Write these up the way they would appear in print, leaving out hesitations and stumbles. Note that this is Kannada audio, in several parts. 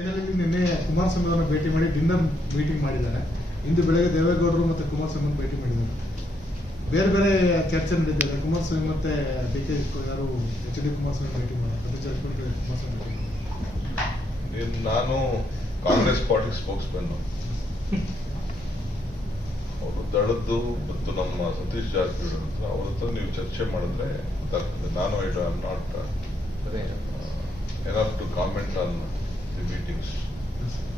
ದೆಹಲಿಯಲ್ಲಿ ನಿನ್ನೆ ಕುಮಾರಸ್ವಾಮಿ ಅವರನ್ನು ಭೇಟಿ ಮಾಡಿ ಡಿನ್ನರ್ ಮೀಟಿಂಗ್ ಮಾಡಿದ್ದಾರೆ. ಇಂದು ಬೆಳಗ್ಗೆ ದೇವೇಗೌಡರು ಮತ್ತೆ ಕುಮಾರಸ್ವಾಮಿ ಭೇಟಿ ಮಾಡಿದ್ದಾರೆ. ಬೇರೆ ಬೇರೆ ಚರ್ಚೆ ನಡೆದಿದೆ. ಕುಮಾರಸ್ವಾಮಿ ಮತ್ತೆ ಡಿ ಕೆ ಯಾರು ಎಚ್ ಡಿ ಕುಮಾರಸ್ವಾಮಿ ಭೇಟಿ ಮಾಡಿದ್ದಾರೆ. ನಾನು ಕಾಂಗ್ರೆಸ್ ಪಾರ್ಟಿ ಸ್ಪೋಕ್ಸ್ಮನ್. ಅವರು ದಳದ್ದು ಮತ್ತು ನಮ್ಮ ಸತೀಶ್ ಜಾರಕಿಹೊಳಿ ಅವ್ರ ಹತ್ರ ನೀವು ಚರ್ಚೆ ಮಾಡಿದ್ರೆ ಗೊತ್ತಾಗ್ತದೆ. ನಾನು I am not enough to comment on the meetings.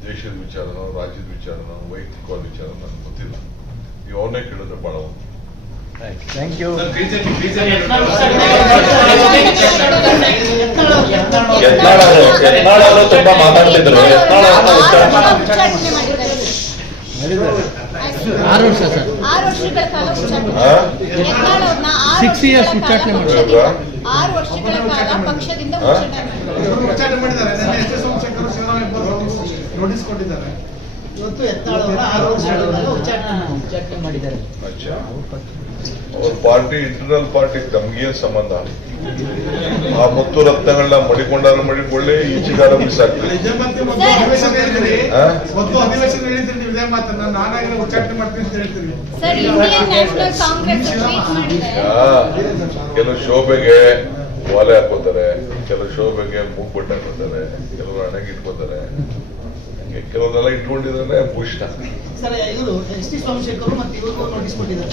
ದೇಶದ ವಿಚಾರನೋ ರಾಜ್ಯದ ವಿಚಾರನೋ ವೈಯಕ್ತಿಕವಾದ ವಿಚಾರ ನನಗೆ ಗೊತ್ತಿಲ್ಲ. ನೀವು ಅವನ್ನೇ ಕೇಳಿದ್ರೆ ಬಹಳ ಒಂದು. Thank you. ಯತ್ನಾಳ್ ತುಂಬಾ ಮಾತಾಡ್ತಿದ್ರು. 6 ವರ್ಷ ಸರ್, 6 ವರ್ಷಗಳ ಕಾಲ ಉಚ್ಚಾಟನೆ ಮಾಡಿದ್ದಾರೆ. 6 ವರ್ಷಗಳ ಕಾಲ ಪಕ್ಷದಿಂದ ಉಚ್ಚಾಟನೆ ಮಾಡಿದ್ದಾರೆ. S S Somashekar Shivaram notice ಕೊಟ್ಟಿದ್ದಾರೆ. ಇವತ್ತು ಯತ್ನಾಳ್ ಅವರ 6 ವರ್ಷಗಳ ಕಾಲ ಉಚ್ಚಾಟನೆ ಮಾಡಿದ್ದಾರೆ. ಅವ್ರ ಪಾರ್ಟಿ ಇಂಟರ್ನಲ್ ಪಾರ್ಟಿ ನಮ್ಗೇನ್ ಸಂಬಂಧ? ಆ ಮುತ್ತು ರತ್ನಗಳನ್ನ ಮಡಿಕೊಳ್ಳಿ, ಈಚೆಗಾರ ಮಿಸ್ ಆಗ್ತದೆ. ಅಧಿವೇಶನ ಹೇಳಿದ್ರಿ, ಒಂದು ಅಧಿವೇಶನ ಹೇಳಿದ್ರಿ ನೀವು ಇದೇ ಮಾತನ್ನ. ನಾನಾಗಿ ಉಚ್ಚಾಟನೆ ಮಾಡ್ತೀನಿ ಅಂತ ಹೇಳ್ತೀರಿ. ಕೆಲವು ಶೋಭೆಗೆ ವಾಲೆ ಹಾಕೋತಾರೆ, ಕೆಲವು ಶೋಭೆಗೆ ಮೂಗ್ಬಟ್ಟು ಹಾಕೋತಾರೆ, ಕೆಲವರು ಹಣೆಗೆ ಇಟ್ಕೋತಾರೆ, ಕೆಲವರೆಲ್ಲ ಇಟ್ಕೊಂಡಿದ್ದಾರೆ ಭೂಷಣ. ಸರ್, ಇವರು ಎಸ್ ಟಿ ಸೋಮಶೇಖರ್ ಮತ್ತೆ ಇವರು ನೋಟಿಸ್ ಕೊಟ್ಟಿದ್ದಾರೆ.